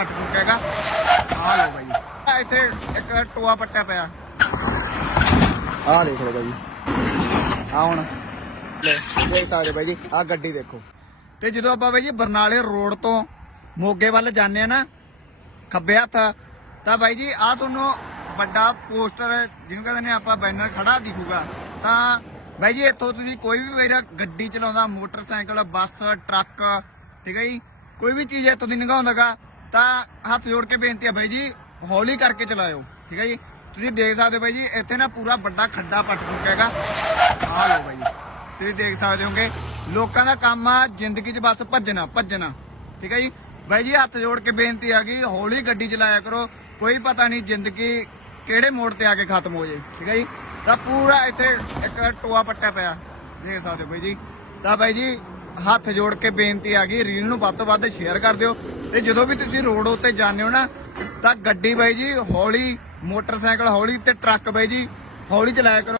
ਪੱਟ ਚੁੱਕੇਗਾ ਆ ਲਓ ਬਾਈ। ਆਹ ਇੱਥੇ ਇੱਕ ਟੋਆ ਪੱਟਿਆ ਪਿਆ। ਆ ਦੇਖ ਲਓ ਬਾਈ। ਆ ਹੁਣ। ਲੈ, ਦੇਖ ਸਕਦੇ ਬਾਈ ਜੀ ਆ ਗੱਡੀ ਦੇਖੋ। ਤੇ ਜਦੋਂ ਆਪਾਂ ਬਾਈ ਜੀ ਬਰਨਾਲੇ ਰੋਡ ਤੋਂ ਮੋਗੇ ਵੱਲ ਜਾਂਦੇ ਆ ਨਾ, ਖੱਬੇ ਹੱਥ, ਤਾਂ ਬਾਈ ਜੀ ਆ ਤੁਹਾਨੂੰ ਵੱਡਾ ਪੋਸਟਰ, ਜਿਹਨੂੰ ਕਹਿੰਦੇ ਨੇ ਆਪਾਂ ਬੈਨਰ ਖੜਾ ਦਿਖੂਗਾ। ਤਾਂ ਬਾਈ ਜੀ ਇੱਥੋਂ ਤੁਸੀਂ ਕੋਈ ਵੀ ਵੀਰ ਗੱਡੀ ਚਲਾਉਂਦਾ, ਮੋਟਰਸਾਈਕਲ, ਬੱਸ, ਟਰੱਕ, ਠੀਕ ਹੈ ਜੀ? ਕੋਈ ਵੀ ਚੀਜ਼ ਇੱਥੋਂ ਦੀ ਲੰਘਾਉਂਦਾਗਾ ਤਾਂ ਹੱਥ ਜੋੜ ਕੇ ਬੇਨਤੀ ਹੈ ਬਾਈ ਜੀ, ਹੌਲੀ ਕਰਕੇ ਚਲਾਇਓ, ਠੀਕ ਹੈ ਜੀ? ਤੁਸੀਂ ਦੇਖ ਸਕਦੇ ਹੋ ਬਾਈ ਜੀ, ਇੱਥੇ ਨਾ ਪੂਰਾ ਵੱਡਾ ਖੱਡਾ ਪੱਟ ਚੁੱਕਾ ਹੈਗਾ। ਆ ਲਓ ਬਾਈ ਤੁਸੀਂ ਦੇਖ ਸਕਦੇ ਹੋਗੇ, ਲੋਕਾਂ ਦਾ ਕੰਮ ਆ, ਜ਼ਿੰਦਗੀ 'ਚ ਬਸ ਭੱਜਣਾ ਭੱਜਣਾ, ਠੀਕ ਹੈ ਜੀ? ਬਾਈ ਜੀ, ਹੱਥ ਜੋੜ ਕੇ ਬੇਨਤੀ ਆ ਗਈ ਹੌਲੀ ਗੱਡੀ ਚਲਾਇਆ ਕਰੋ, ਕੋਈ ਪਤਾ ਨਹੀਂ ਜ਼ਿੰਦਗੀ ਕਿਹੜੇ ਮੋੜ ਤੇ ਆ ਕੇ ਖਤਮ ਹੋ ਜਾਏ ਠੀਕ ਹੈ ਜੀ? ਤਾਂ ਪੂਰਾ ਇੱਥੇ ਇੱਕ ਟੋਆ ਪੱਟਿਆ ਪਿਆ, ਦੇਖ ਸਕਦੇ ਹੋ ਬਾਈ ਜੀ। ਤਾਂ ਬਾਈ ਜੀ, ਹੱਥ ਜੋੜ ਕੇ ਬੇਨਤੀ ਆ ਗਈ ਰੀਲ ਨੂੰ ਵੱਧ ਤੋਂ ਵੱਧ ਸ਼ੇਅਰ ਕਰ ਦਿਓ ਤੇ ਜਦੋਂ ਵੀ ਤੁਸੀਂ ਰੋਡ ਉੱਤੇ ਜਾਂਦੇ ਹੋ ਨਾ, ਤਾਂ ਗੱਡੀ ਬਾਈ ਜੀ ਹੌਲੀ, ਮੋਟਰਸਾਈਕਲ ਹੌਲੀ ਤੇ ਟਰੱਕ ਬਾਈ ਜੀ ਹੌਲੀ ਚਲਾਇਆ ਕਰੋ।